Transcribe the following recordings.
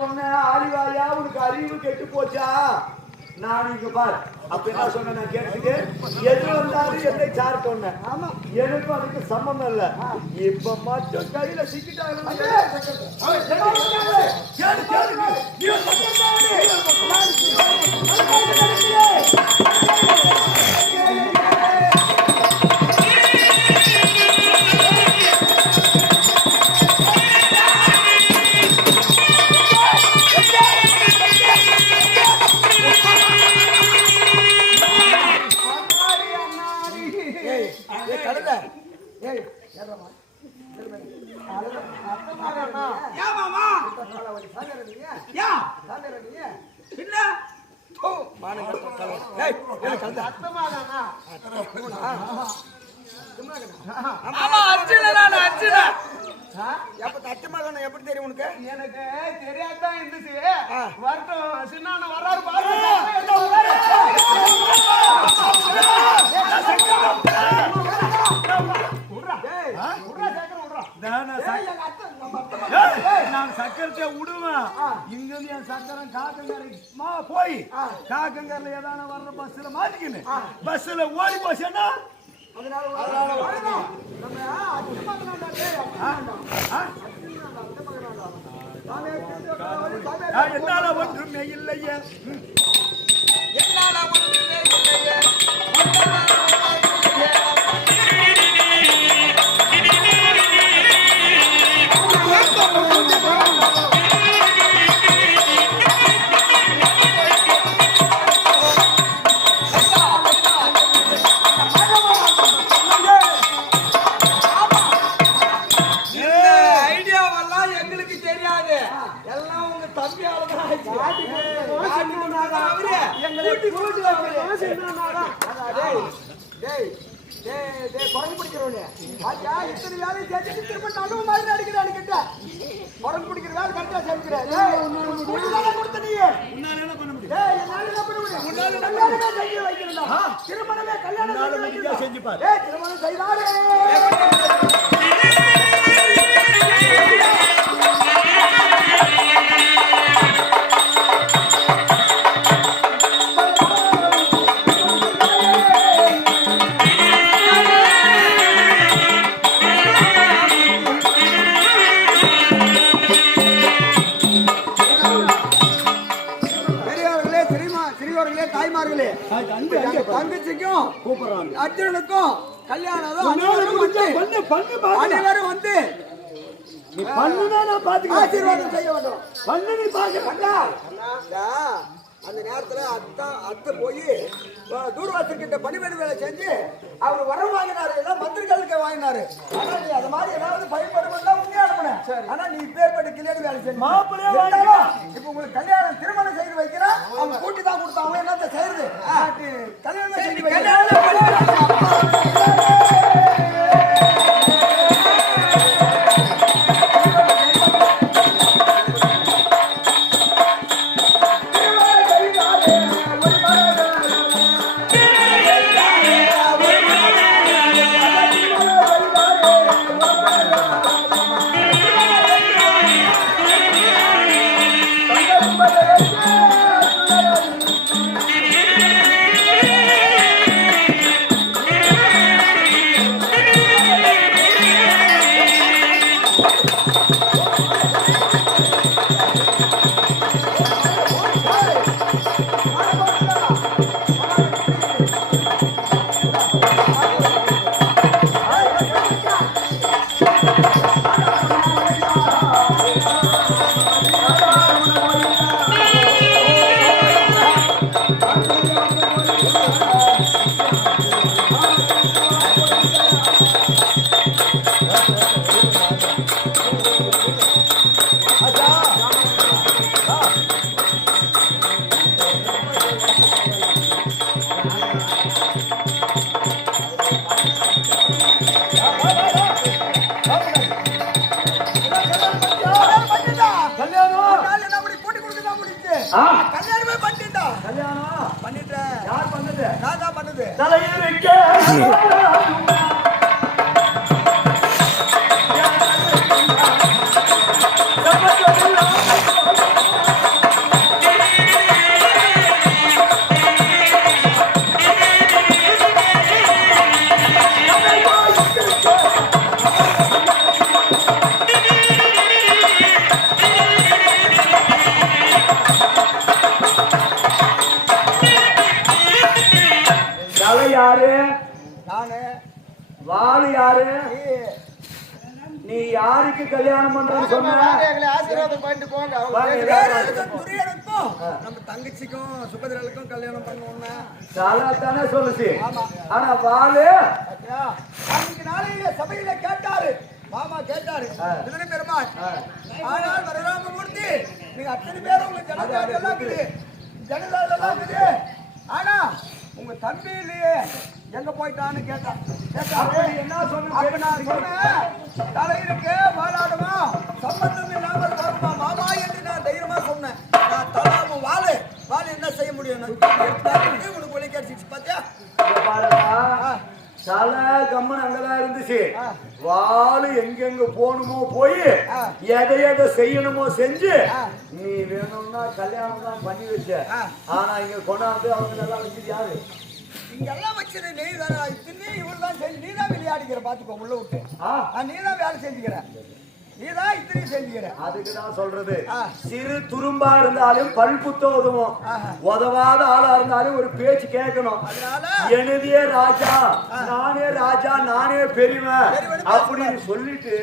சொன்ன ஆலிவாயா உனக்கு அறிவு கெட்டு போச்சா நான் இங்க பார் அப்ப என்ன சொன்னேன் நான் கேட்டுட்டு எது வந்தாலும் என்னை சார் சொன்னேன் ஆமா எனக்கும் அதுக்கு சம்மந்தம் இல்ல இப்ப மட்டும் கையில சிக்கிட்டாங்க நான் அர்ஜுன. ஆ? எப்ப தட்டமாகண்ணா எப்படி தெரியும் உனக்கு? எனக்கு தெரியாதான் இருந்துச்சு ஆ. வரட்டும் சின்ன வர்றாரு பாருங்க நான் சக்கரத்தை விடுவேன் இங்க இருந்து என் சக்கரம் காக்கங்கரை மா போய். காக்கங்கரைல ஏதான வர்ற பஸ்ல மாட்டிக்கின்னு. பஸ்ல ஓடி போச்சேன்னா அதனால ஒரு- வரணும். குரங்கு பிடிக்கிறவனே. பாத்தியா, இத்தனை வேலையை செஞ்சுட்டு திரும்ப நடுவு மாதிரி நடிக்கிறானு கிட்ட. குரங்கு பிடிக்கிற வேலை. டேய், கூலிதானே கொடுத்த நீ? என்ன பண்ண முடியும். திருமணமே கல்யாணம் உன்னால செஞ்சு முடிஞ்சா வைக்கிறேன்டா. செஞ்சு பாரு. டேய், திருமணம் செய்தாரே. தாய்மார்களே தங்கச்சிக்கும் கூப்பிடுறாங்க. அர்ஜுனனுக்கும் கல்யாணம் அனைவரும் வந்து நீ பண்ணுனா நான் பாத்துக்கிறேன். ஆசீர்வாதம் செய்ய வேண்டும். பண்ணு நீ அண்ணா, அந்த நேரத்துல அத்தா அத்தை போய் தூர்வாசர்கிட்ட பணிபெண் வேலை செஞ்சு அவர் வரம் வாங்கினாரு எல்லாம் மந்திரிகளுக்கு வாங்கினாரு. ஆனா நீ அது மாதிரி ஏதாவது பயன்படும் ஆனா நீ பேர்பட்டு கிளியடி வேலை மாப்பிள்ளையே இருந்தாலும் வாங்கிக்கலாம். இப்ப உங்களுக்கு கல்யாணம் திருமணம் செய்து வைக்கிறா கூட்டி தான் கொடுத்தான் அவன் என்னத்த செய்யறது? நாட்டு கல்யாணம் செய்து கல்யாணம் கல்யாணமே பண்ணிட்டா கல்யாணம்? பண்ணிட்டேன். யார் பண்ணது? நான் தான் பண்ணுது. தலையில் வைக்க வாழு யாரு? நீ யாருக்கு கல்யாணம் பண்றன்னு சொன்ன? தங்கச்சிக்கும் சுபதிரலுக்கும் கல்யாணம் பண்ணுவோம்னா. தானே சொல்லுச்சு. ஆனா வாழு? அன்னைக்கு நாளையில சபையில கேட்டாரு. மாமா கேட்டாரு. பெருமாள் ஆனால் வரராமமூர்த்தி நீங்க அத்தனை பேரும் உங்க ஜனதாரி எல்லாம் இருக்குது ஜனதாரி எல்லாம் இருக்குது ஆனா உங்க தம்பி இல்லையே எங்க போயிட்டான்னு கேட்டா கேட்டாரு அப்படி என்ன சொன்ன நான் சொன்னேன். தலையிருக்கு வாழாடுமா சம்பந்தம் இல்லாமல் வருமா மாமா என்று நான் தைரியமா சொன்னேன். நான் வாழு வாழு என்ன செய்ய முடியும்? உனக்கு ஒளி கிடைச்சிச்சு பாத்தியா? தலை கம்மன் அங்கதான் இருந்துச்சு. வாளு எங்கெங்க போகணுமோ போய் எதை எதை செய்யணுமோ செஞ்சு நீ வேணும்னா கல்யாணம் தான் பண்ணி வச்ச. ஆனா இங்க கொண்டாந்து அவங்க நல்லா வச்சுட்டு யாரு? இங்கெல்லாம் வச்சது நீ தான் தின்னி இவள் தான் செஞ்சு நீ தான் விளையாடிக்கிற பாத்துக்கோ உள்ள விட்டு. நீ தான் வேலை செஞ்சுக்கிற நீ தான் இத்தனையும் செஞ்சுக்கிற அதுக்கு தான் சொல்றது. சிறு துரும்பா இருந்தாலும் பல் குத்த உதவும் உதவாத ஆளா இருந்தாலும் ஒரு பேச்சு கேட்கணும். எனதே ராஜா நானே ராஜா நானே பெரியவன். அப்படின்னு சொல்லிட்டு.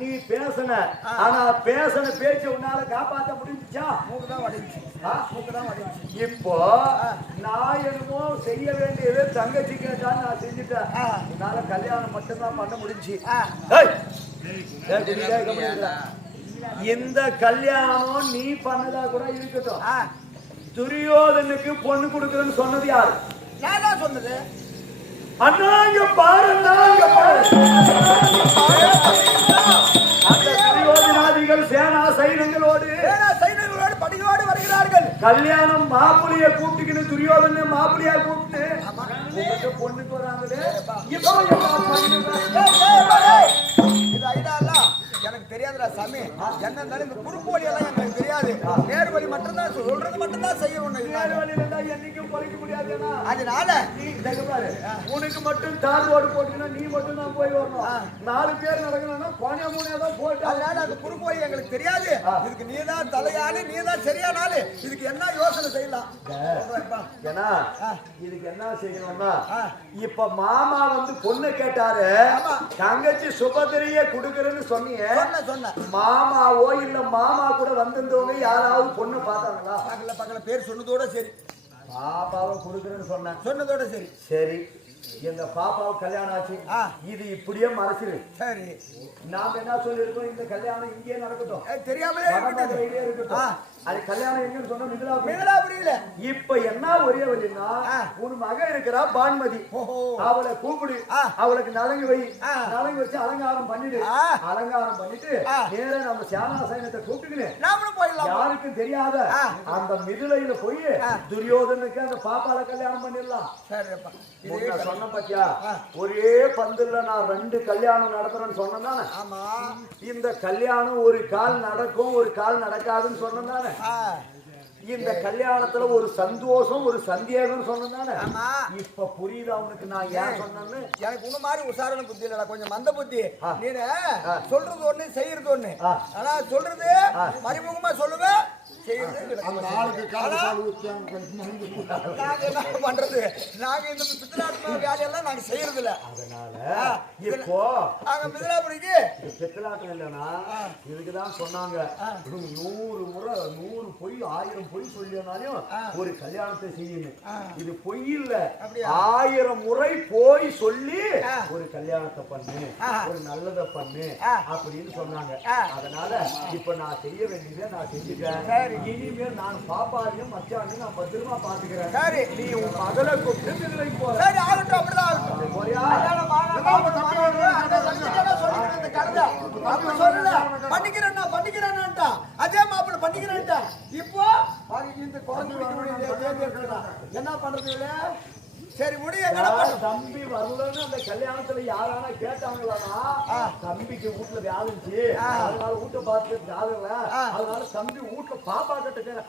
நீ பேசுன. ஆனா பேசின பேச்ச உன்னால காப்பாத்த முடிஞ்சுச்சா? மூக்கு தான் வடிச்சு இப்போ நான் என்னமோ செய்ய வேண்டியது தங்கச்சி கேட்டா நான் செஞ்சுட்டேன். ஆ. உன்னால கல்யாணம் மட்டும்தான் பண்ண முடிஞ்சு. இந்த கல்யாணம் நீ பண்ணதா கூட இருக்கட்டும். துரியோதனுக்கு பொண்ணு கொடுக்குறேன்னு சொன்னது யாரு? தான் சொன்னது? அண்ணா இங்க பாரு அந்த துரியோதனாதிகள் சேனா சைனங்களோடு படிகளோடு வருகிறார்கள். கல்யாணம் மாப்பிளைய கூப்பிட்டுக்கின்னு துரியோதன மாப்பிளையா கூப்பிட்டு பொண்ணுக்கு வராங்களே. சாமி. என்ன இருந்தாலும் இந்த குறுக்கோழி எல்லாம் எனக்கு தெரியாது. நேர் வழி மட்டும்தான் சொல்றது மட்டும்தான் செய்யணும் நேரு வழியில இருந்தா என்னைக்கும் பொழைக்க முடியாது. அதனால உனக்கு மட்டும் தார் ரோடு போட்டீங்கன்னா நீ மட்டும் தான் போய் வரணும். நாலு பேர் நடக்கணும்னா கோணியா மூணு தான் போட்டு அதனால அந்த குறுக்கோழி எங்களுக்கு தெரியாது. இதுக்கு நீ தான் தலையாளு நீ தான் சரியான ஆளு இதுக்கு என்ன யோசனை செய்யலாம். ஏன்னா இதுக்கு என்ன செய்யணும்னா இப்ப மாமா வந்து பொண்ணு கேட்டாரு. தங்கச்சி சுபதிரிய குடுக்கறேன்னு சொன்னீங்க சொன்ன மாமாவோ இல்ல மாமா கூட வந்திருந்தவங்க யாராவது பொண்ணு பார்த்தாங்களா? பக்கத்துல பக்கத்துல பேர் சொன்னதோட சரி. பாப்பாவை கொடுக்குறேன்னு சொன்னேன். சொன்னதோட சரி. சரி. எங்க பாப்பாவுக்கு கல்யாணம் ஆச்சு. இது இப்படியே மறைச்சிரு. சரி. நாம என்ன சொல்லிருக்கோம் இந்த கல்யாணம் இங்கேயே நடக்கட்டும். தெரியாமலே இருக்கட்டும். அது கல்யாணம் எங்கன்னு சொன்னா மிதிலாபுரி. மிகலாபுரியில இப்ப என்ன ஒரே வழின்னா. உன் மக இருக்கிறா பான்மதி. அவளை கூப்பிடு. அவளுக்கு நலங்கு வை. நலங்கு வச்சு அலங்காரம் பண்ணிடு. அலங்காரம் பண்ணிட்டு. நேரா நம்ம சியானாசயனத்தை கூப்பிட்டுக்கினு. நாமளும் போயிடலாம்? யாருக்கும் தெரியாத. அந்த மிதுலையில போய் துரியோதனுக்கு அந்த பாப்பால கல்யாணம் பண்ணிடலாம். சரிப்பா. சொன்ன பாத்தியா. ஒரே பந்துல நான் ரெண்டு கல்யாணம் நடத்துறேன்னு சொன்னதானே ஆமா. இந்த கல்யாணம் ஒரு கால் நடக்கும் ஒரு கால் நடக்காதுன்னு சொன்னதானே இந்த கல்யாணத்துல ஒரு சந்தோஷம் ஒரு சந்தேகம் சொன்னதானே ஆமா. இப்ப புரியுது அவனுக்கு நான் ஏன் சொன்னேன்னு? எனக்கு உன்ன மாதிரி உசாரண புத்தி இல்லடா. கொஞ்சம் மந்த புத்தி. நீனு சொல்றது ஒண்ணு செய்யறது ஒண்ணு. ஆனா சொல்றது மறைமுகமா சொல்லுவேன். நாங்க என்ன பண்றது? நாங்க இந்த பித்தலாத்மா வேலையெல்லாம் நாங்க செய்யறது இல்ல அதனால இப்போ நாங்க பித்தலாட்டம் இல்லைன்னா இதுக்குதான் சொன்னாங்க. நூறு முறை நூறு பொய் ஆயிரம் பொய் சொல்லினாலும் ஒரு கல்யாணத்தை செய்யணும் இது பொய் இல்ல? ஆயிரம் முறை போய் சொல்லி. ஒரு கல்யாணத்தை பண்ணு. ஒரு நல்லதை பண்ணு. அப்படின்னு சொன்னாங்க. அதனால இப்ப நான் செய்ய வேண்டியதை நான் செஞ்சுட்டேன். இனிமேல் நான் பாப்பாவையும் மச்சானையும் நான் பத்திரமா பாத்துக்கிறேன் சரி நீ உன் மகளை கூப்பிட்டு மிதிலைக்கு போற சரி ஆகட்டும் அப்படிதான் ஆகட்டும் போறியா பண்ணிக்கிறேன்னா, பண்ணிக்கிறேன்னான்ட்டா. அதே மாப்பிள்ளை பண்ணிக்கிறேன்ட்டா. இப்போ இந்த இருக்குடா. என்ன பண்றது? சரி முடிய தம்பி வரலன்னு அந்த கல்யாணத்துல யாரான கேட்டாங்களானா தம்பிக்கு வீட்டுல வேலைச்சு அதனால வீட்டை பார்த்து ஜாதகல அதனால தம்பி வீட்டுல பாப்பா கிட்ட